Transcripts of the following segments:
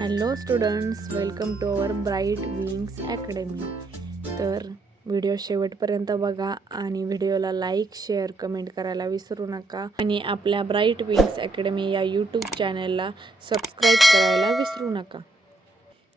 Hello students, welcome to our Bright Wings Academy. तर video शेवटपर्यंत बघा आणि व्हिडिओला लाईक, शेअर, कमेंट करायला विसरू नका. आणि आपल्या ब्राईट विंग्स अकॅडमी या यूट्यूब चॅनलला सबस्क्राईब करायला विसरू नका.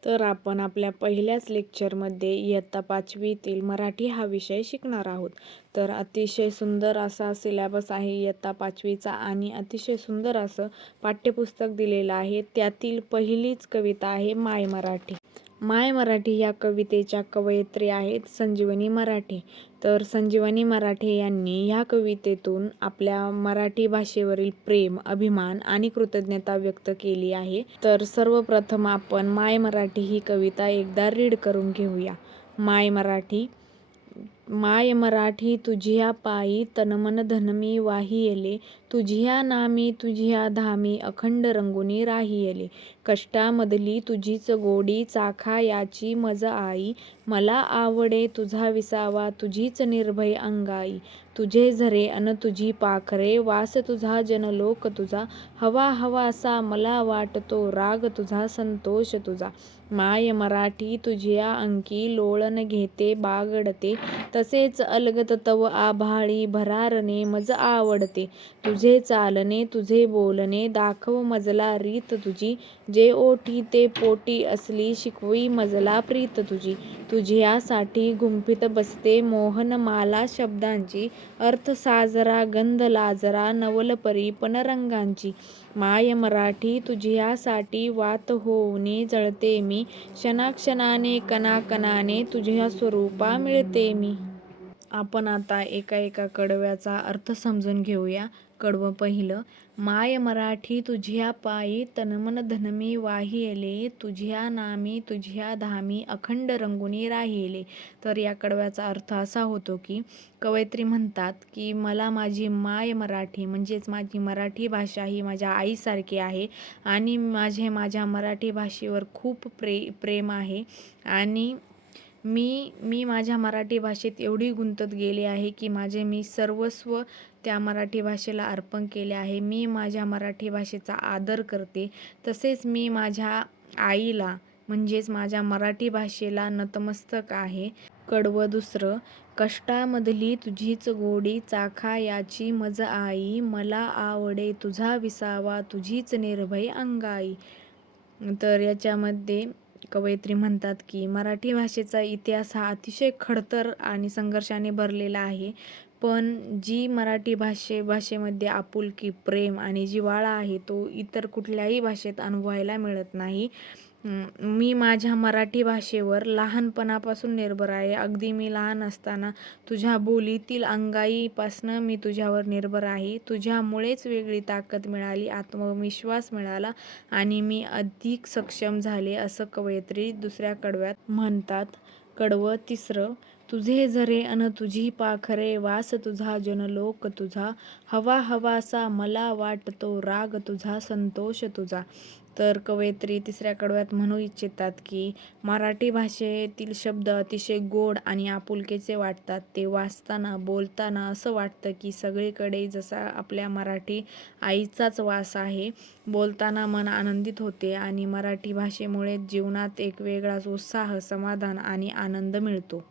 तर आपण आपल्या पहिल्याच लेक्चरमध्ये इयत्ता 5वीतील मराठी हा विषय शिकणार आहोत. तर अतिशय सुंदर असा सिलेबस आहे इयत्ता 5वीचा आणि अतिशय सुंदर असं पाठ्यपुस्तक दिलेलं आहे. त्यातील पहिलीच कविता आहे माय मराठी. माय मराठी या कवितेच्या कवयित्री आहेत संजीवनी मराठे. तर संजीवनी मराठे यांनी ह्या कवितेतून आपल्या मराठी भाषेवरील प्रेम, अभिमान आणि कृतज्ञता व्यक्त केली आहे. तर सर्वप्रथम आपण माय मराठी ही कविता एकदा रीड करून घेऊया. माय मराठी. माय मराठी तुझिया पायी तनमन धन मी वाहियले, तुझिया नामी तुझिया धामी अखंड रंगुनी राहियले. कष्टामधली तुझीच गोडी चाखा याची मज आई, मला आवडे तुझा विसावा तुझीच निर्भय अंगाई. तुझे झरे अन तुझी पाखरे वास तुझा जनलोक तुझा, हवा हवासा मला वाटतो राग तुझा संतोष तुझा. माय मराठी तुझिया अंकी लोळण घेते बागडते, तसेच अलगत तव आभाळी भरारणे मज आवडते. तुझे चालणे तुझे बोलणे दाखव मजला रीत तुझी, जे ओठी ते पोटी असली शिकवी मजला प्रीत तुझी. तुझ्यासाठी गुंफीत बसते मोहन माला शब्दांची, अर्थ साजरा गंध लाजरा नवल परी पण रंगांची. माय मराठी तुझ्यासाठी वात होऊनी जळते मी, क्षणाक्षणाने कणाकणाने तुझ्या स्वरूपा मिळते मी. आपण आता एका कडव्याचा अर्थ समजून घेऊया. कडवं पहिलं. माय मराठी तुझिया पायी तनमन धन मी वाहियले, तुझिया नामी तुझिया धामी अखंड रंगुनी राहियले. तर या कडव्याचा अर्थ असा होतो की कवयित्री म्हणतात की मला माझी माय मराठी म्हणजेच माझी मराठी भाषा ही माझ्या आईसारखी आहे आणि माझ्या मराठी भाषेवर खूप प्रेम आहे आणि मी माझ्या मराठी भाषेत एवढी गुंतत गेले आहे की मी सर्वस्व त्या मराठी भाषेला अर्पण केले आहे. मी माझ्या मराठी भाषेचा आदर करते. तसेच मी माझ्या आईला म्हणजेच माझ्या मराठी भाषेला नतमस्तक आहे. कडवं दुसरं. कष्टामधली तुझीच गोडी चाखा याची मज आई, मला आवडे तुझा विसावा तुझीच निर्भय अंगाई. तर याच्यामध्ये कवयित्री म्हणतात की मराठी भाषेचा इतिहास हा अतिशय खडतर आणि संघर्षाने भरलेला आहे, पण जी मराठी भाषेमध्ये आपुलकी, प्रेम आणि जिव्हाळा आहे तो इतर कुठल्याही भाषेत अनुभवायला मिळत नाही. मी माझ्या मराठी भाषेवर लहानपणापासून निर्भर आहे. अगदी मी लहान असताना तुझ्या बोलीतील अंगाईपासनं मी तुझ्यावर निर्भर आहे. तुझ्यामुळेच वेगळी ताकद मिळाली, आत्मविश्वास मिळाला आणि मी अधिक सक्षम झाले, असं कवयित्री दुसऱ्या कडव्यात म्हणतात. कडवं तिसरं. तुझे झरे अन तुझी पाखरे वास तुझा जनलोक तुझा, हवा हवासा मला वाटतो राग तुझा संतोष तुझा. तर कवयित्री तिसऱ्या कडव्यात म्हणू इच्छितात की मराठी भाषेतील शब्द अतिशय गोड आणि आपुलकीचे वाटतात. ते वाचताना, बोलताना असं वाटतं की सगळीकडे जसा आपल्या मराठी आईचाच वास आहे. बोलताना मन आनंदित होते आणि मराठी भाषेमुळे जीवनात एक वेगळाच उत्साह, समाधान आणि आनंद मिळतो.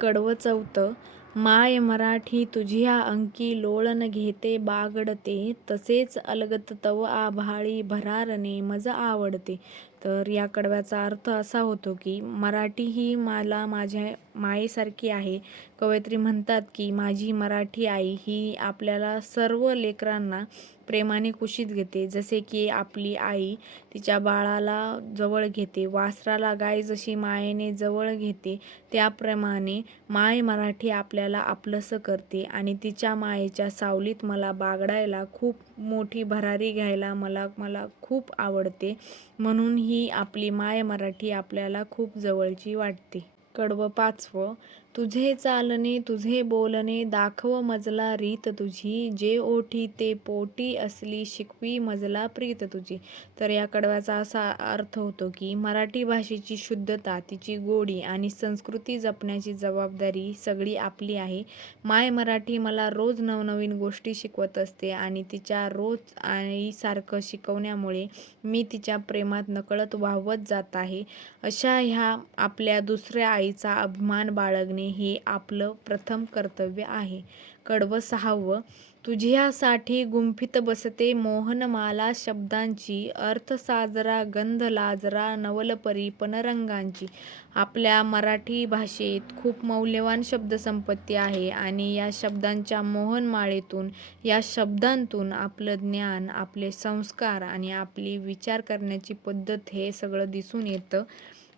कडवं चौथं. माय मराठी तुझिया अंकी लोळण घेते बागडते, तसेच अलगत तव आभाळी भरारणे मज आवडते. तर या कडव्याचा अर्थ असा होतो की मराठी ही मला माझ्या मायेसारखी आहे. कवयित्री म्हणतात की माझी मराठी आई ही आपल्याला सर्व लेकरांना प्रेमाने कुशीत घेते, जसे की आपली आई तिच्या बाळाला जवळ घेते, वासराला गाय जशी मायेने जवळ घेते, त्याप्रमाणे माय मराठी आपल्याला आपलंसं करते आणि तिच्या मायेच्या सावलीत मला बागडायला, खूप मोठी भरारी घ्यायला मला खूप आवडते. म्हणून ही आपली माय मराठी आपल्याला खूप जवळची वाटते. कडवं पाचवं. तुझे चालणे तुझे बोलणे दाखव मजला रीत तुझी, जे ओठी ते पोटी असली शिकवी मजला प्रीत तुझी. तर या कडव्याचा असा अर्थ होतो की मराठी भाषेची शुद्धता, तिची गोडी आणि संस्कृती जपण्याची जबाबदारी सगळी आपली आहे. माय मराठी मला रोज नवनवीन गोष्टी शिकवत असते आणि तिच्या रोज आईसारखं शिकवण्यामुळे मी तिच्या प्रेमात नकळत वाहवत जात आहे. अशा ह्या आपल्या दुसऱ्या आईचा अभिमान बाळगणे हे आपलं प्रथम कर्तव्य आहे. कडवं 6वं. तुझ्यासाठी गुंफीत बसते मोहनमाला शब्दांची, अर्थ साजरा गंध लाजरा नवलपरी पनरंगांची. आपल्या मराठी भाषेत खूप मौल्यवान शब्दसंपत्ती आहे आणि या शब्दांच्या मोहनमाळेतून, या शब्दांतून आपलं ज्ञान, आपले संस्कार आणि आपली विचार करण्याची पद्धत हे सगळं दिसून येतं.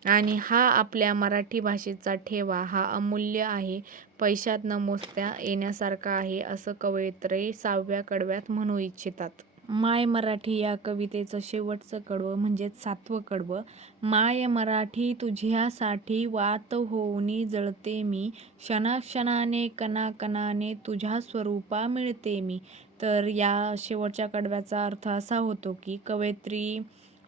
आणि हा आपल्या मराठी भाषेचा ठेवा हा अमूल्य आहे, पैशात न मोजता येण्यासारखा आहे, असं कवयित्री 6व्या कडव्यात म्हणू इच्छितात. माय मराठी या कवितेचं शेवटचं कडवं म्हणजेच 7वं कडवं. माय मराठी तुझ्यासाठी वात होऊनी जळते मी, क्षणाक्षणाने कणाकणाने तुझ्या स्वरूपा मिळते मी. तर या शेवटच्या कडव्याचा अर्थ असा होतो की कवयित्री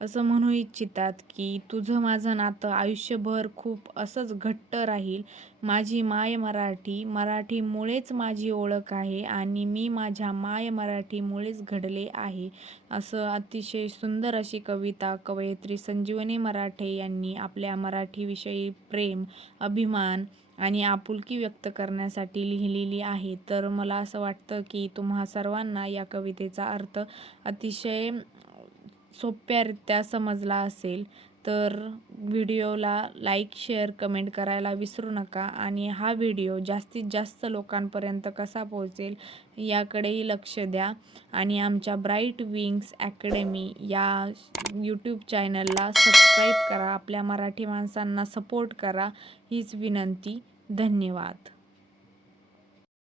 असं म्हणू इच्छितात की तुझं माझं नातं आयुष्यभर खूप असंच घट्ट राहील. माझी माय मराठी, मराठीमुळेच माझी ओळख आहे आणि मी माझ्या माय मराठीमुळेच घडले आहे. असं अतिशय सुंदर अशी कविता कवयित्री संजीवनी मराठे यांनी आपल्या मराठीविषयी प्रेम, अभिमान आणि आपुलकी व्यक्त करण्यासाठी लिहिलेली आहे. तर मला असं वाटतं की तुम्हा सर्वांना या कवितेचा अर्थ अतिशय सोप्यारित्या समजला असेल. तर व्हिडिओला लाईक, शेअर, कमेंट करायला विसरू नका आणि हा व्हिडिओ जास्तीत जास्त लोकांपर्यंत कसा पोहोचेल याकडेही लक्ष द्या आणि आमच्या ब्राईट विंग्स अकॅडमी या यूट्यूब चॅनलला सबस्क्राईब करा. आपल्या मराठी माणसांना सपोर्ट करा हीच विनंती. धन्यवाद.